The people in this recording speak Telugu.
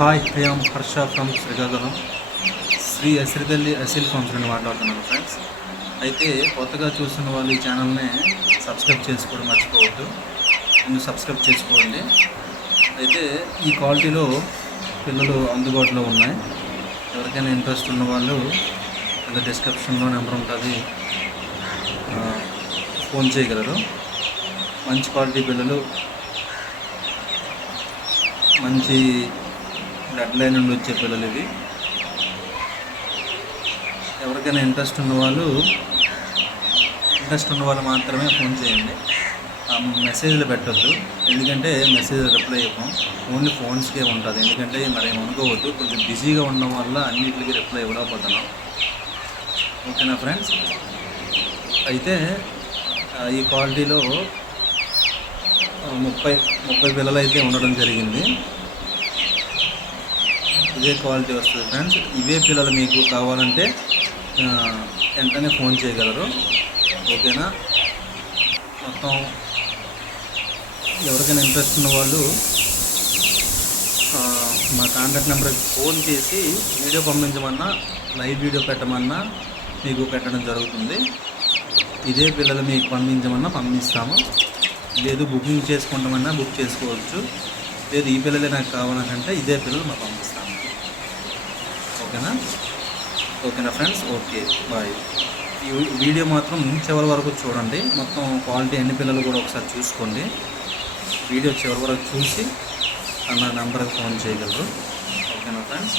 Hi, I am Harsha from Srikakulam. Srithalli Aseel farms నుండి మాట్లాడుతున్నాను ఫ్రెండ్స్. అయితే కొత్తగా చూస్తున్న వాళ్ళు ఈ ఛానల్ని సబ్స్క్రైబ్ చేసుకోవడం మర్చిపోవద్దు. ముందు సబ్స్క్రైబ్ చేసుకోండి. అయితే ఈ క్వాలిటీలో పిల్లలు అందుబాటులో ఉన్నాయి. ఎవరికైనా ఇంట్రెస్ట్ ఉన్న వాళ్ళు కింద డిస్క్రిప్షన్లో నెంబర్ ఉంటుంది, ఫోన్ చేయగలరు. మంచి క్వాలిటీ పిల్లలు, మంచి బ్లడ్ లైన్ నుండి వచ్చే పిల్లలు ఇవి. ఎవరికైనా ఇంట్రెస్ట్ ఉన్న వాళ్ళు మాత్రమే ఫోన్ చేయండి. మెసేజ్లు పెట్టద్దు, ఎందుకంటే మెసేజ్ రిప్లై ఇవ్వం. ఓన్లీ ఫోన్స్కే ఉంటుంది. ఎందుకంటే మరి అనుకోవద్దు, కొంచెం బిజీగా ఉండడం వల్ల అన్నింటికి రిప్లై ఇవ్వలేకపోతున్నాం. ఓకేనా ఫ్రెండ్స్? అయితే ఈ క్వాలిటీలో 30 పిల్లలు అయితే ఉండడం జరిగింది. ఇదే క్వాలిటీ వస్తుంది ఫ్రెండ్స్. ఇవే పిల్లలు మీకు కావాలంటే వెంటనే ఫోన్ చేయగలరు. ఓకేనా? మొత్తం ఎవరికైనా ఇంట్రెస్ట్ ఉన్న వాళ్ళు మా కాంటాక్ట్ నెంబర్కి ఫోన్ చేసి వీడియో పంపించమన్నా, లైవ్ వీడియో పెట్టమన్నా మీకు పెట్టడం జరుగుతుంది. ఇదే పిల్లలు మీకు పంపించమన్నా పంపిస్తాము. లేదు బుకింగ్ చేసుకుంటామన్నా బుక్ చేసుకోవచ్చు. లేదు ఈ పిల్లలే నాకు కావాలంటే ఇదే పిల్లలు మాకు పంపిస్తాము. ఓకేనా ఫ్రెండ్స్? Okay, bye. ఈ వీడియో మాత్రం చివరి వరకు చూడండి. మొత్తం క్వాలిటీ అన్ని పిల్లలు కూడా ఒకసారి చూసుకోండి. వీడియో చివరి వరకు చూసి నా నెంబర్కి ఫోన్ చేయగలరు. ఓకేనా ఫ్రెండ్స్?